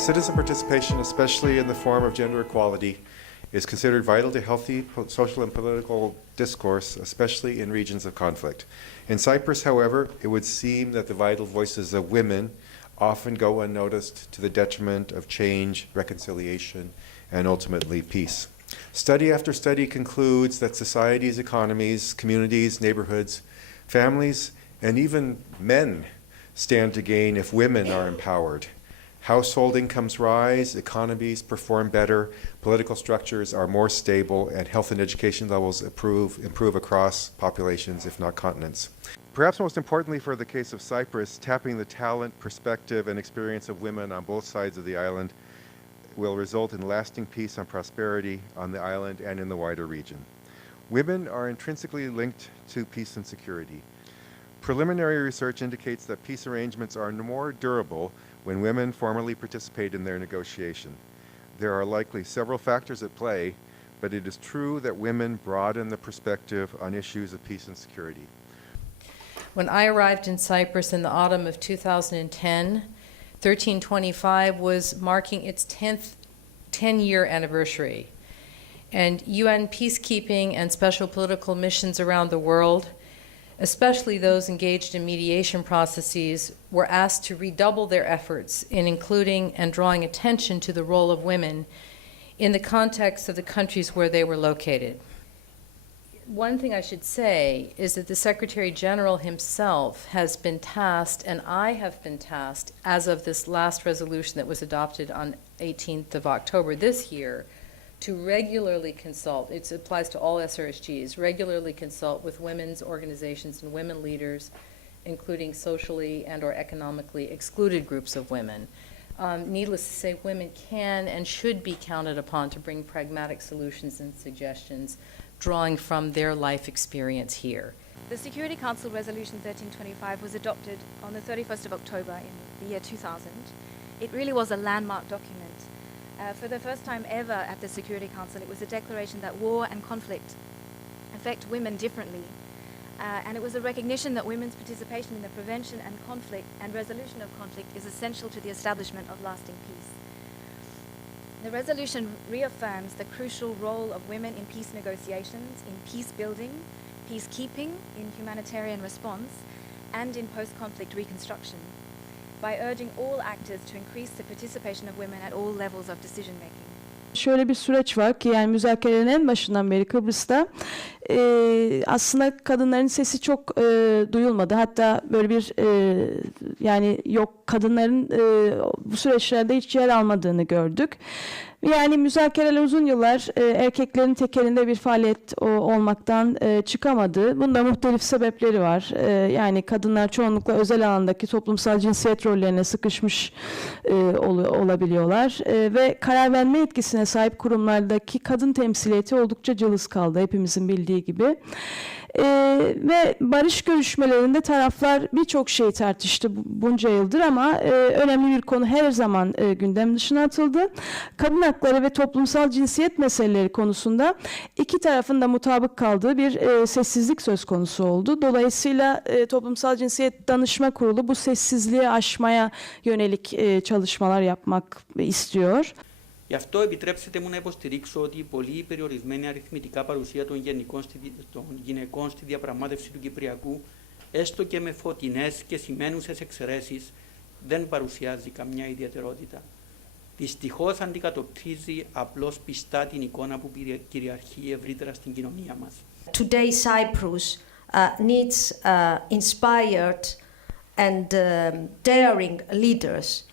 Citizen participation, especially in the form of gender equality, is considered vital to healthy social and political discourse, especially in regions of conflict. In Cyprus, however, it would seem that the vital voices of women often go unnoticed to the detriment of change, reconciliation, and ultimately peace. Study after study concludes that societies, economies, communities, neighborhoods, families, and even men stand to gain if women are empowered. Household incomes rise, economies perform better, political structures are more stable, and health and education levels improve across populations, if not continents. Perhaps most importantly for the case of Cyprus, tapping the talent, perspective, and experience of women on both sides of the island will result in lasting peace and prosperity on the island and in the wider region. Women are intrinsically linked to peace and security. Preliminary research indicates that peace arrangements are more durable when women formally participate in their negotiation. There are likely several factors at play, but it is true that women broaden the perspective on issues of peace and security. When I arrived in Cyprus in the autumn of 2010, 1325 was marking its 10-year anniversary. And UN peacekeeping and special political missions around the world, especially those engaged in mediation processes, were asked to redouble their efforts in including and drawing attention to the role of women in the context of the countries where they were located. One thing I should say is that the Secretary General himself has been tasked, and I have been tasked, as of this last resolution that was adopted on 18th of October this year, to regularly consult, it applies to all SRSGs, regularly consult with women's organizations and women leaders, including socially and or economically excluded groups of women. Needless to say, women can and should be counted upon to bring pragmatic solutions and suggestions, drawing from their life experience here. The Security Council Resolution 1325 was adopted on the 31st of October in the year 2000. It really was a landmark document. For the first time ever at the Security Council, it was a declaration that war and conflict affect women differently. And it was a recognition that women's participation in the prevention and conflict and resolution of conflict is essential to the establishment of lasting peace. The resolution reaffirms the crucial role of women in peace negotiations, in peace building, peacekeeping, in humanitarian response, and in post-conflict reconstruction, by urging all actors to increase the participation of women at all levels of decision making. Şöyle bir süreç var ki yani müzakerelerin en başından beri Kıbrıs'ta aslında kadınların sesi çok duyulmadı. Hatta böyle bir yani yok kadınların bu süreçlerde hiç yer almadığını gördük. Yani müzakereler uzun yıllar erkeklerin tek elinde bir faaliyet olmaktan çıkamadı. Bunda muhtelif sebepleri var. Yani kadınlar çoğunlukla özel alandaki toplumsal cinsiyet rollerine sıkışmış olabiliyorlar. Ve karar verme yetkisine sahip kurumlardaki kadın temsiliyeti oldukça cılız kaldı hepimizin bildiği gibi. Ve barış görüşmelerinde taraflar birçok şey tartıştı bunca yıldır ama önemli bir konu her zaman gündem dışına atıldı. Kadın hakları ve toplumsal cinsiyet meseleleri konusunda iki tarafın da mutabık kaldığı bir sessizlik söz konusu oldu. Dolayısıyla Toplumsal Cinsiyet Danışma Kurulu bu sessizliği aşmaya yönelik çalışmalar yapmak istiyor. Γι' αυτό επιτρέψτε μου να υποστηρίξω ότι η πολύ περιορισμένη αριθμητικά παρουσία των γυναικών στη διαπραγμάτευση του Κυπριακού, έστω και με φωτεινές και σημαίνουσες εξαιρέσεις, δεν παρουσιάζει καμιά ιδιαιτερότητα. Δυστυχώς αντικατοπτρίζει απλώς πιστά την εικόνα που κυριαρχεί ευρύτερα στην κοινωνία μας. Today Cyprus needs inspired and daring leaders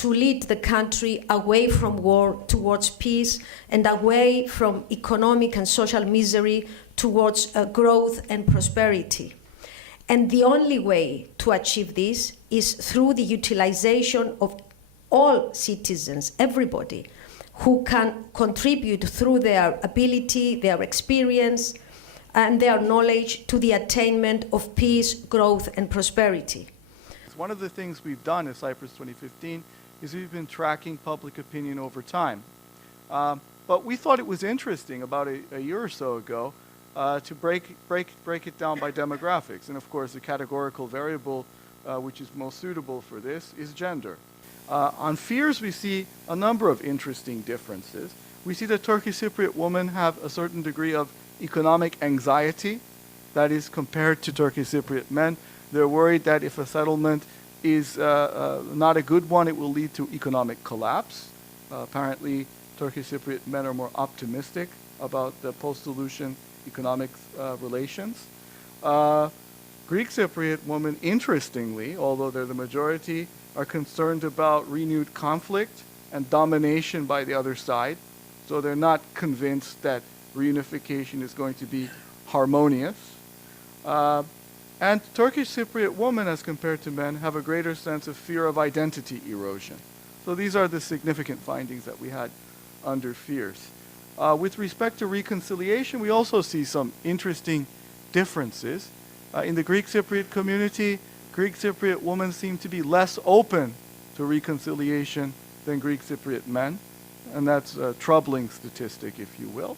to lead the country away from war towards peace and away from economic and social misery towards growth and prosperity. And the only way to achieve this is through the utilization of all citizens, everybody, who can contribute through their ability, their experience, and their knowledge to the attainment of peace, growth, and prosperity. One of the things we've done at Cyprus 2015 is we've been tracking public opinion over time. But we thought it was interesting about a year or so ago to break it down by demographics. And of course, the categorical variable which is most suitable for this is gender. On fears, we see a number of interesting differences. We see that Turkish Cypriot women have a certain degree of economic anxiety, that is, compared to Turkish Cypriot men. They're worried that if a settlement is not a good one, it will lead to economic collapse. Apparently, Turkish Cypriot men are more optimistic about the post-solution economic relations. Greek Cypriot women, interestingly, although they're the majority, are concerned about renewed conflict and domination by the other side. So they're not convinced that reunification is going to be harmonious. And Turkish Cypriot women, as compared to men, have a greater sense of fear of identity erosion. So these are the significant findings that we had under fears. With respect to reconciliation, we also see some interesting differences. In the Greek Cypriot community, Greek Cypriot women seem to be less open to reconciliation than Greek Cypriot men, and that's a troubling statistic, if you will.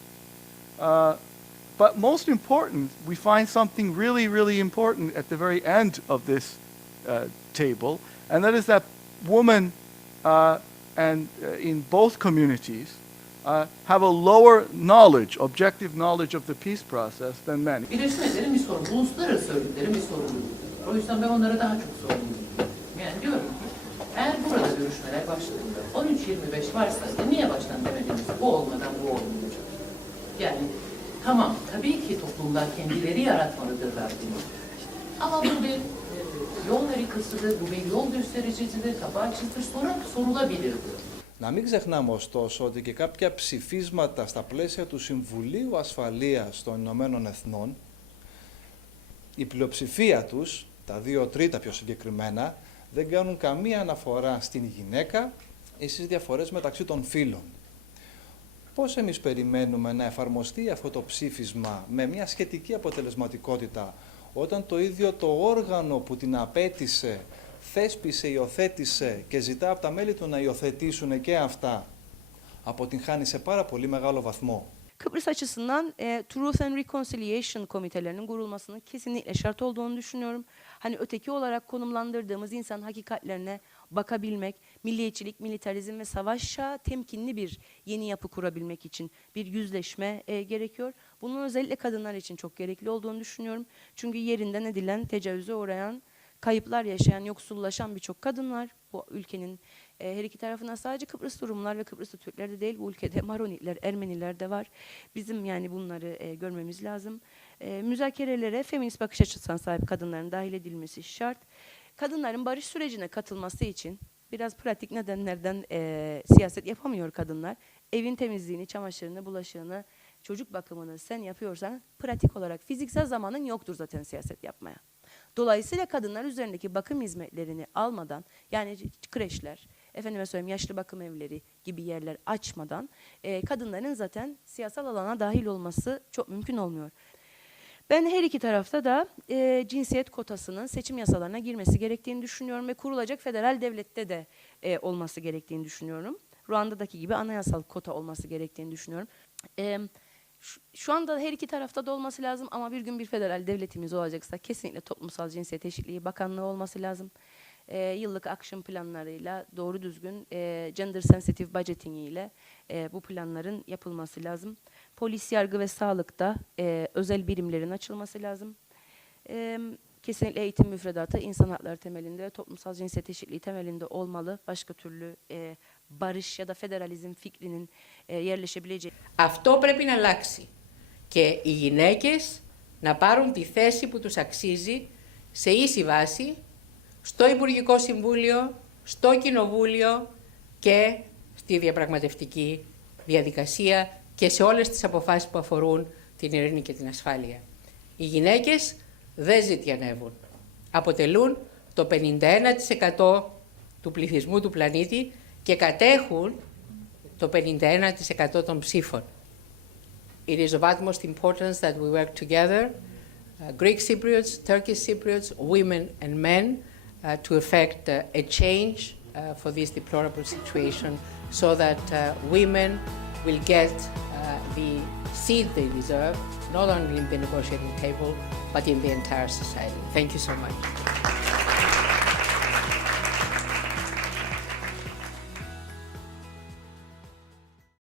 But most important, we find something really, really important at the very end of this table, and that is that women in both communities have a lower knowledge, objective knowledge of the peace process than men. Birleşmiş Milletler'in bir sorunu, uluslararası örgütlerin bir sorunu. O yüzden ben onlara daha çok sorumluyum. Yani diyorum ki, eğer burada görüşmeler başladığında 13-25 varsa niye baştan demediniz? Bu olmadan bu olmuyor. Yani tamam, tabii ki toplumlar kendileri yaratmalıdırlar bunu. Ama bu bir yol harikasıdır, bu bir yol göstericisidir, kapağı çizdir, sonra sorulabilirdir. Να μην ξεχνάμε ωστόσο ότι και κάποια ψηφίσματα στα πλαίσια του Συμβουλίου Ασφαλείας των Ηνωμένων Εθνών, η πλειοψηφία τους, τα 2/3 πιο συγκεκριμένα, δεν κάνουν καμία αναφορά στην γυναίκα ή στις διαφορές μεταξύ των φύλων. Πώς εμείς περιμένουμε να εφαρμοστεί αυτό το ψήφισμα με μια σχετική αποτελεσματικότητα όταν το ίδιο το όργανο που την απέτησε θέσπισε, υιοθέτησε και ζητά από τα μέλη του να υιοθετήσουν και αυτά, αποτυγχάνει σε πάρα πολύ μεγάλο βαθμό. Kıbrıs açısından Truth and Reconciliation komitelerinin kurulmasının kesinlikle şart olduğunu düşünüyorum. Hani öteki olarak konumlandırdığımız insan hakikatlerine bakabilmek, milliyetçilik, militarizm ve savaşa temkinli bir yeni yapı kurabilmek için bir yüzleşme gerekiyor. Bunun özellikle kadınlar için çok gerekli olduğunu düşünüyorum. Çünkü yerinden edilen, tecavüze uğrayan, kayıplar yaşayan, yoksullaşan birçok kadın var. Bu ülkenin her iki tarafına sadece Kıbrıslı Rumlar ve Kıbrıslı Türkler de değil, bu ülkede Maronitler, Ermeniler de var. Bizim yani bunları görmemiz lazım. Müzakerelere feminist bakış açısına sahip kadınların dahil edilmesi şart. Kadınların barış sürecine katılması için biraz pratik nedenlerden siyaset yapamıyor kadınlar. Evin temizliğini, çamaşırını, bulaşığını, çocuk bakımını sen yapıyorsan pratik olarak fiziksel zamanın yoktur zaten siyaset yapmaya. Dolayısıyla kadınlar üzerindeki bakım hizmetlerini almadan, yani kreşler, efendime söyleyeyim yaşlı bakım evleri gibi yerler açmadan kadınların zaten siyasal alana dahil olması çok mümkün olmuyor. Ben her iki tarafta da cinsiyet kotasının seçim yasalarına girmesi gerektiğini düşünüyorum ve kurulacak federal devlette de olması gerektiğini düşünüyorum. Ruanda'daki gibi anayasal kota olması gerektiğini düşünüyorum. Şu anda her iki tarafta da olması lazım ama bir gün bir federal devletimiz olacaksa kesinlikle Toplumsal Cinsiyet Eşitliği Bakanlığı olması lazım. Yıllık action planlarıyla doğru düzgün gender sensitive budgeting ile bu planların yapılması lazım. Polis, yargı ve sağlıkta özel birimlerin açılması lazım. Kesinlikle eğitim müfredatı insan hakları temelinde ve toplumsal cinsiyet eşitliği temelinde olmalı. Başka türlü barış ya da federalizm fikrinin yerleşebileceği. Αυτό πρέπει να αλλάξει και οι γυναίκες να πάρουν τη θέση που τους αξίζει σε ίση βάση στο Υπουργικό Συμβούλιο, στο Κοινοβούλιο και στη διαπραγματευτική διαδικασία και σε όλες τις αποφάσεις που αφορούν την ειρήνη και την ασφάλεια. Οι γυναίκες δεν ζητιανεύουν. Αποτελούν το 51% του πληθυσμού του πλανήτη και κατέχουν το 51% των ψήφων. It is of utmost importance that we work together, Greek Cypriots, Turkish Cypriots, women and men, to effect a change for this deplorable situation so that women will get the seat they deserve, not only in the negotiating table, but in the entire society. Thank you so much.